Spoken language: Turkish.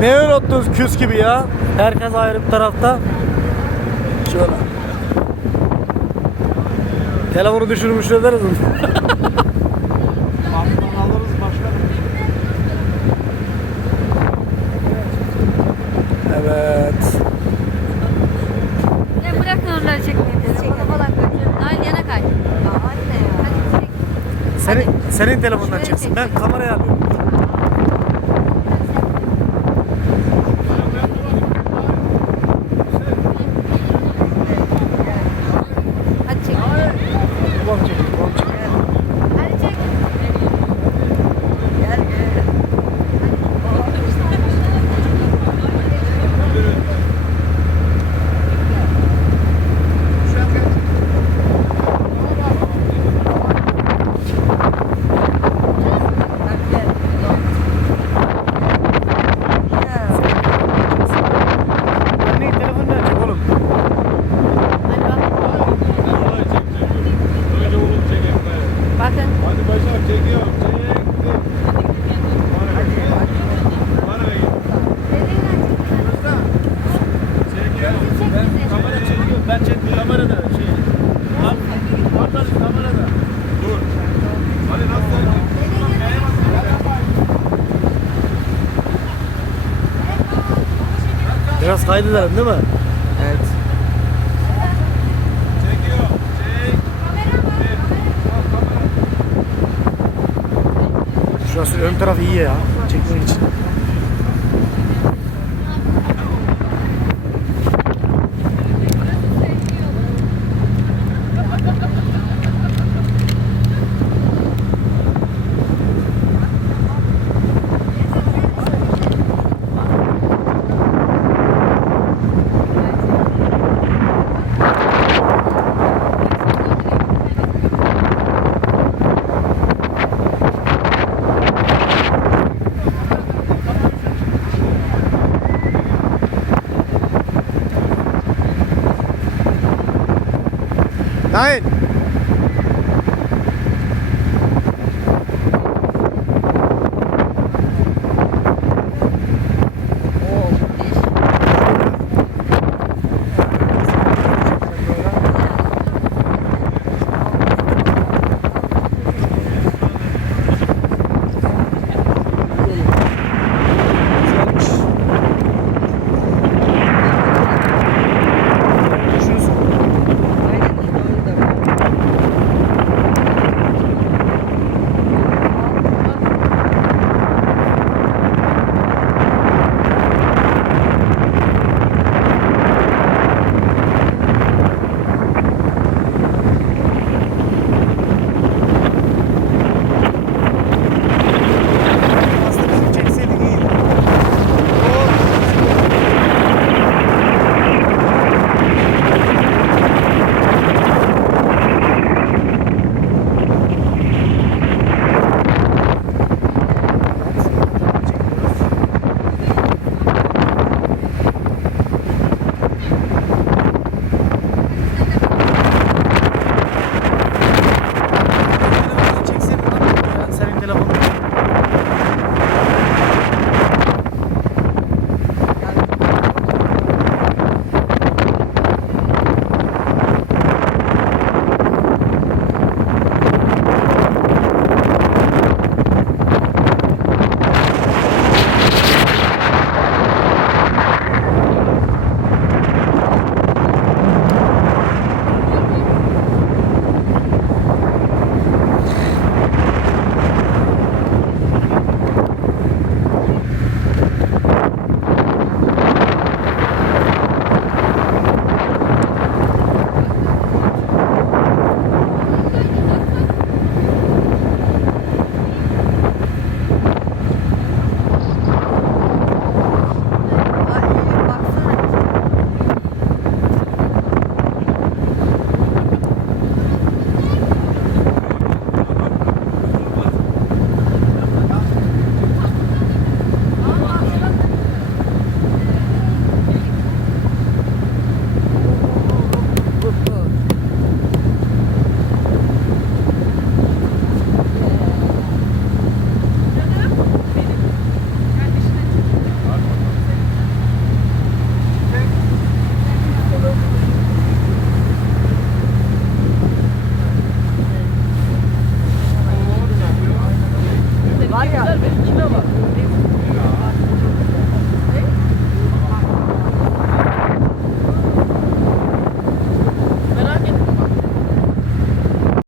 Ne öyle ottunuz küs gibi ya? Herkes ayrı bir tarafta. Şöyle. Telefonu düşürmüşler deriz mi? Alırız başkanım. Evet. Ya bırakın onları çekmeyi. Telefonu falan kaçıyor. Dalyana kaç. Anne ya. Hadi çek. Senin telefondan Şuraya çeksin. çek. Ben kameraya alıyorum. Hadi çek. Babam çekiyor. Babam çekiyor. Hadi çek. Gel gel. Annenin telefonundan çek oğlum. Hadi bak. Böyle oğlum çekeyim be. Bakın. Hadi başla çekiyorum. Bana ver git. Ben kamera çekiyorum. Ben çekmiyorum. Kamerada şey. Arkadaş kamerada. Dur. Hadi nasıl? Biraz kaydedelim değil mi? Evet. Çekiyorum. Şurası ön taraf iyi ya. Çekmek için. Nein. Görüşürüz. ya. Güzel benimki de var.